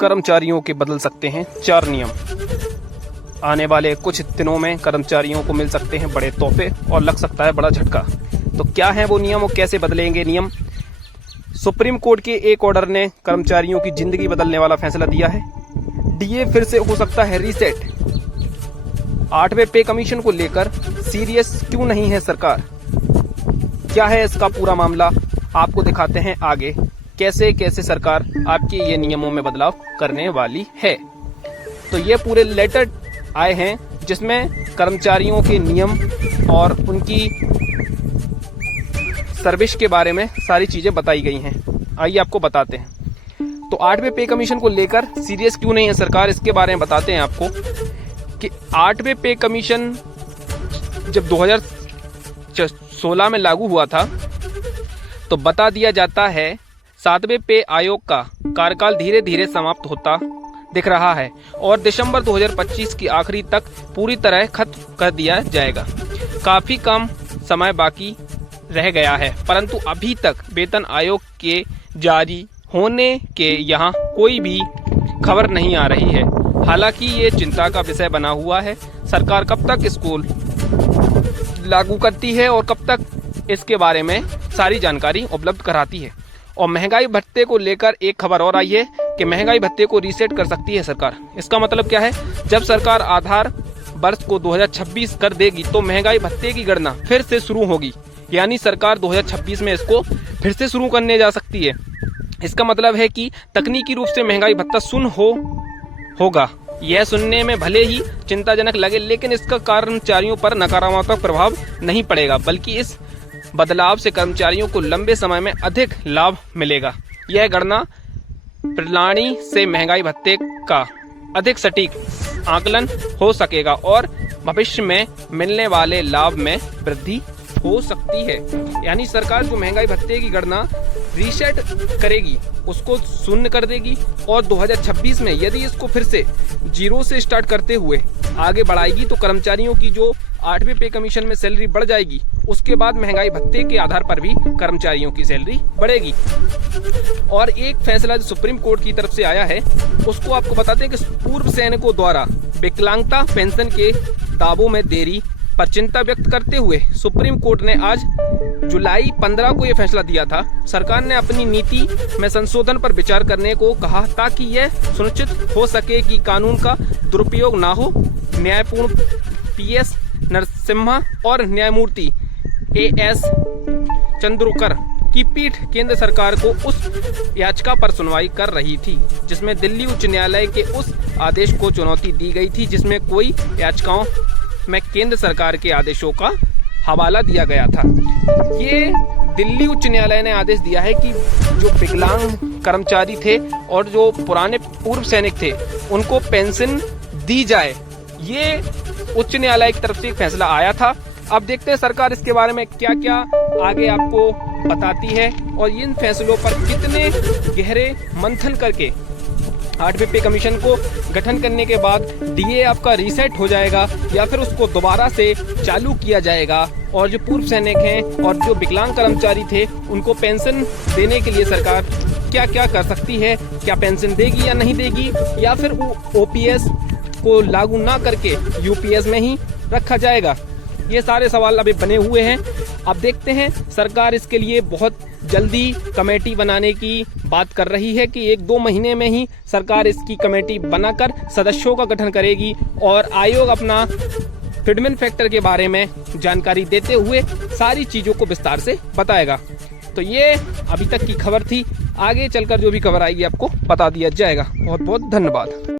कर्मचारियों के बदल सकते हैं 4 नियम। आने वाले कुछ दिनों में कर्मचारियों को मिल सकते हैं बड़े तोहफे और लग सकता है बड़ा झटका। तो क्या है वो नियम और कैसे बदलेंगे नियम? सुप्रीम कोर्ट के एक ऑर्डर ने कर्मचारियों की जिंदगी बदलने वाला फैसला दिया है। डीए फिर से हो सकता है रीसेट। 8वें पे कमीशन को लेकर सीरियस क्यों नहीं है सरकार? क्या है इसका पूरा मामला? आपको दिखाते हैं आगे कैसे कैसे सरकार आपके ये नियमों में बदलाव करने वाली है। तो ये पूरे लेटर आए हैं जिसमें कर्मचारियों के नियम और उनकी सर्विस के बारे में सारी चीजें बताई गई हैं। आइए आपको बताते हैं। तो 8वें पे कमीशन को लेकर सीरियस क्यों नहीं है सरकार, इसके बारे में बताते हैं आपको कि 8वें पे कमीशन जब 2016 में लागू हुआ था तो बता दिया जाता है 7वें पे आयोग का कार्यकाल धीरे धीरे समाप्त होता दिख रहा है और दिसंबर 2025 की आखिरी तक पूरी तरह खत्म कर दिया जाएगा। काफी कम समय बाकी रह गया है, परंतु अभी तक वेतन आयोग के जारी होने के यहाँ कोई भी खबर नहीं आ रही है। हालांकि ये चिंता का विषय बना हुआ है। सरकार कब तक इसको लागू करती है और कब तक इसके बारे में सारी जानकारी उपलब्ध कराती है। और महंगाई भत्ते को लेकर एक खबर और आई है कि महंगाई भत्ते को रीसेट कर सकती है सरकार। इसका मतलब क्या है? जब सरकार आधार वर्ष को 2026 कर देगी तो महंगाई भत्ते की गणना फिर से शुरू होगी, यानी सरकार 2026 में इसको फिर से शुरू करने जा सकती है। इसका मतलब है कि तकनीकी रूप से महंगाई भत्ता शून्य होगा। यह सुनने में भले ही चिंताजनक लगे, लेकिन इसका कर्मचारियों पर नकारात्मक प्रभाव नहीं पड़ेगा, बल्कि इस बदलाव से कर्मचारियों को लंबे समय में अधिक लाभ मिलेगा। यह गणना प्रणाली से महंगाई भत्ते का अधिक सटीक आकलन हो सकेगा और भविष्य में मिलने वाले लाभ में वृद्धि हो सकती है। यानी सरकार जो महंगाई भत्ते की गणना रीसेट करेगी उसको शून्य कर देगी और 2026 में यदि इसको फिर से जीरो से स्टार्ट करते हुए आगे बढ़ाएगी तो कर्मचारियों की जो 8वें पे कमीशन में सैलरी बढ़ जाएगी, उसके बाद महंगाई भत्ते के आधार पर भी कर्मचारियों की सैलरी बढ़ेगी। और एक फैसला जो सुप्रीम कोर्ट की तरफ से आया है उसको आपको बताते हैं कि पूर्व सैनिकों द्वारा विकलांगता पेंशन के दावों में देरी पर चिंता व्यक्त करते हुए सुप्रीम कोर्ट ने आज जुलाई 15 को यह फैसला दिया था। सरकार ने अपनी नीति में संशोधन पर विचार करने को कहा ताकि यह सुनिश्चित हो सके कि कानून का दुरुपयोग ना हो। न्यायपूर्ण PS नरसिम्हा और न्यायमूर्ति AS चंद्रोकर की पीठ केंद्र सरकार को उस याचिका पर सुनवाई कर रही थी जिसमें दिल्ली उच्च न्यायालय के उस आदेश को चुनौती दी गई थी जिसमें कोई याचिकाओं में केंद्र सरकार के आदेशों का हवाला दिया गया था। ये दिल्ली उच्च न्यायालय ने आदेश दिया है कि जो विकलांग कर्मचारी थे और जो पुराने पूर्व सैनिक थे उनको पेंशन दी जाए। ये उच्च न्यायालय की तरफ से एक फैसला आया था। अब देखते हैं सरकार इसके बारे में क्या क्या आगे आपको बताती है और इन फैसलों पर कितने गहरे मंथन करके 8वें पे कमीशन को गठन करने के बाद डीए आपका रीसेट हो जाएगा या फिर उसको दोबारा से चालू किया जाएगा और जो पूर्व सैनिक हैं और जो विकलांग कर्मचारी थे उनको पेंशन देने के लिए सरकार क्या क्या कर सकती है, क्या पेंशन देगी या नहीं देगी, या फिर OPS को लागू ना करके UPS में ही रखा जाएगा। ये सारे सवाल अभी बने हुए हैं। अब देखते हैं सरकार इसके लिए बहुत जल्दी कमेटी बनाने की बात कर रही है कि 1-2 महीने में ही सरकार इसकी कमेटी बनाकर सदस्यों का गठन करेगी और आयोग अपना फिटमेंट फैक्टर के बारे में जानकारी देते हुए सारी चीजों को विस्तार से बताएगा। तो ये अभी तक की खबर थी, आगे चलकर जो भी खबर आएगी आपको बता दिया जाएगा। बहुत बहुत धन्यवाद।